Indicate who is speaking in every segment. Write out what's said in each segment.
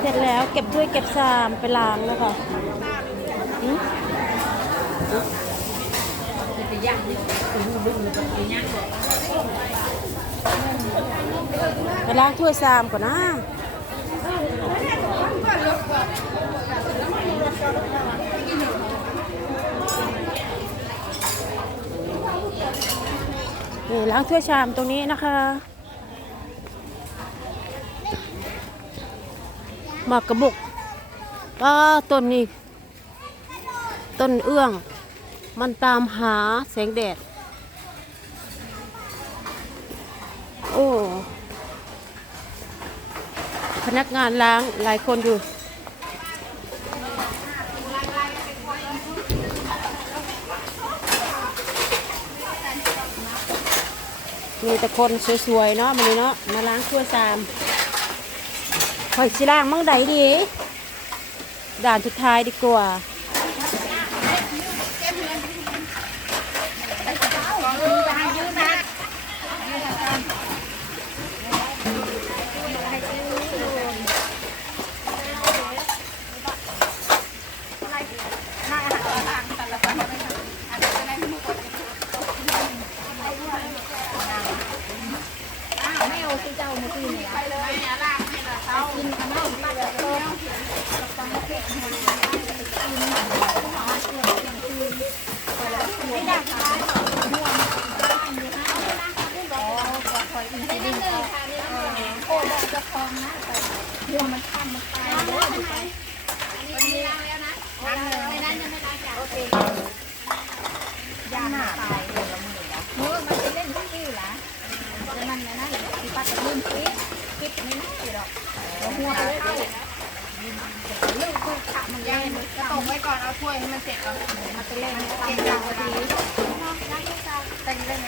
Speaker 1: เสร็จแล้วเก็บถ้วยเก็บชามไปล้างแล้วค่ะหืมไปล้างถ้วยชามก่อนนะนี่ล้างถ้วยชามตรงนี้นะคะ หมากกระบุกก็ต้นนี้ ต้นเอื้อง มันตามหาแสงแดด โอ้ พนักงานล้างหลายคนอยู่มีแต่คนสวยๆเนาะมันนี้เนาะมาล้างถ้วยชาม หอยชิล้างมั่งใดดี ด่านสุดท้ายดีกว่า
Speaker 2: ย่าหน้าตายเดือนละหมื่นล้วเมื่อมันจะเล่นที่นี่อยู่ละแล้วมันนะนะที่ปัดลืมคิดคิดไม่ได้หรอกแล้วหัวไปเข้าเรื่องคือขับมันย่างก็ตกไว้ก่อนเอาถ้วยให้มันเสร็จก่อนมันจะเล่นเก่งจังพอดีแต่งได้ไหม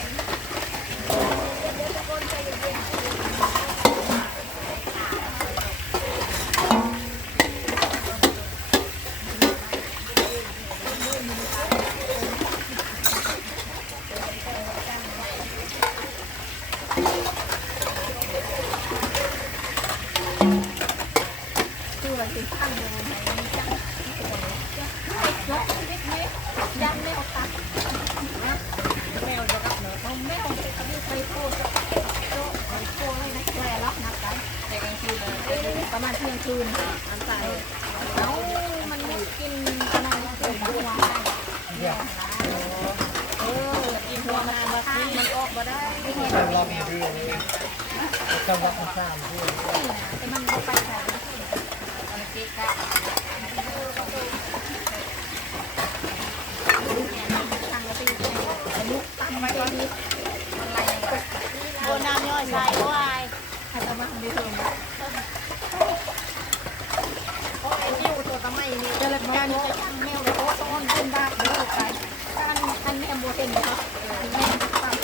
Speaker 2: ประมาณเที่ยงคืนอันใส่เอ้ามันไม่กินประมาณเที่ยงคืนหัวเออกินหัวมันมากินมันออกมาได้ไม่เห็นมีแมวมีแมว
Speaker 3: จังหวัดสามที่
Speaker 2: นี่นะแต่มันไปใส่มันเก๊กะทางกระตีแกงลุกตั้
Speaker 1: โบน้ำย่อยใส่วาย
Speaker 2: ใครจะมาทำดีเทลนะโอ้ยตัวตะไมนี่จะรับการจะยังแมวเลยเพราะต้องขึ้นได้เดี๋ยวไปการอันแมวโบเป็นนะครับแมวตั้ง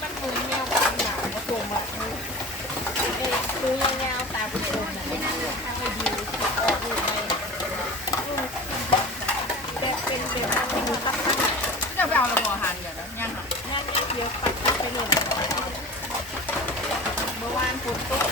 Speaker 2: มันเหมือนแมวกันหนาโตมาเอ้ยดูแมวตาผู้ชมนะไม่น่าเลือกทางดีออกลูกไปแบบเป็นแบบไม่ดูตั้งตั้ง
Speaker 4: จะไปเอาระบบอาหารเดี๋ยวนะย่างค่ะ
Speaker 2: งานนี้เดี๋ยวตัดไปเลย เ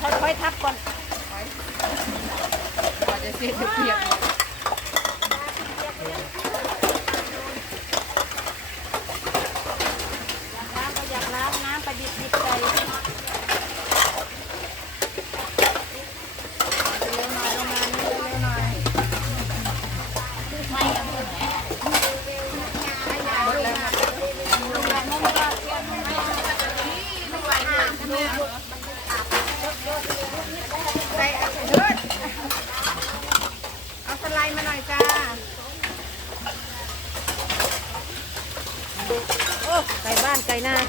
Speaker 2: ค่อ
Speaker 4: ยๆทับก่
Speaker 1: อนกว่าจะ
Speaker 4: เสียจเปี
Speaker 1: ยก ไก่บ้านไ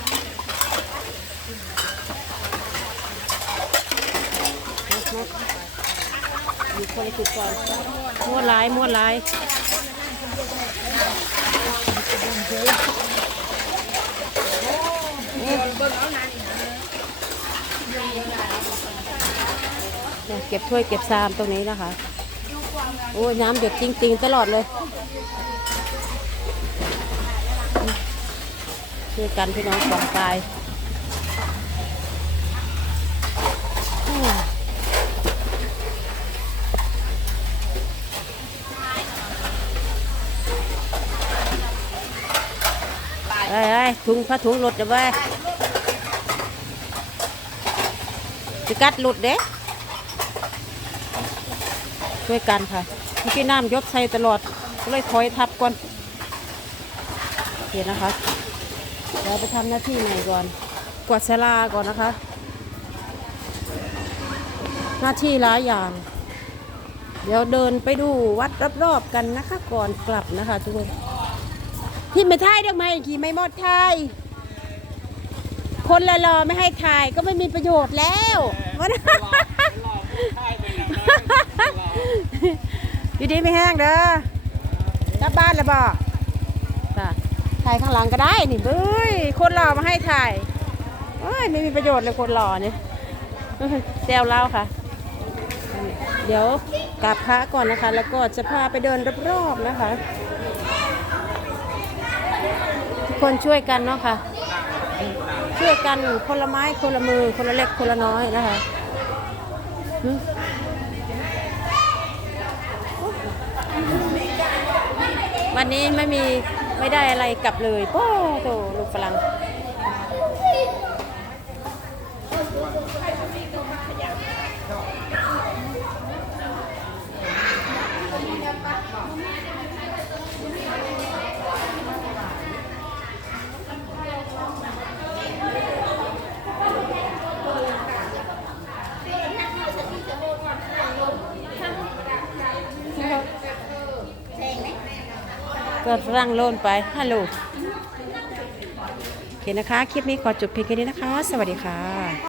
Speaker 1: ก่นาอยู่คนละจุดก่อนม้วนลายม้วนลายเนี่ยเก็บถ้วยเก็บซามตรงนี้นะคะ โอ้ยน้ำหยดจริง ๆ ตลอดเลย ช่วยกันพี่น้องกองกายอืมไอ้ไอ้ถุงผ้าถุงหลุดจะไปจะกัดหลุดเด้ช่วยกันค่ะเมื่อกี้น้ำยศใส่ตลอดก็เลยถอยทับก่อนเห็นนะคะ เดี๋ยวไปทำหน้าที่ใหม่ก่อน กวาดศาลาก่อนนะคะ หน้าที่หลายอย่าง เดี๋ยวเดินไปดูวัดรอบๆกันนะคะ ก่อนกลับนะคะทุกคนที่ไม่ถ่ายดอกไม้กี่ไม่หมดถ่ายคนละรอไม่ให้ถ่ายก็ไม่มีประโยชน์แล้ววันอยู่ดีไม่แห้งเด้อกลับบ้านแล้วบอก ถ่ายข้างหลังก็ได้นี่เบ้ยคนหล่อมาให้ถ่ายเอ้ยไม่มีประโยชน์เลยคนหล่อเนี่ยแซวเล่าค่ะ เดี๋ยวกราบพระก่อนนะคะ แล้วก็จะพาไปเดินรอบๆนะคะ ทุกคนช่วยกันเนาะค่ะ ช่วยกันคนละไม้คนละมือคนละเล็กคนละน้อยนะคะวันนี้ไม่มี ไม่ได้อะไรกลับเลยโอ้โถลูกฝรั่ง เกิดฝรั่งโลนไปฮัลโหลโอเคนะคะ คลิปนี้ขอจบเพียงแค่นี้นะคะ สวัสดีค่ะ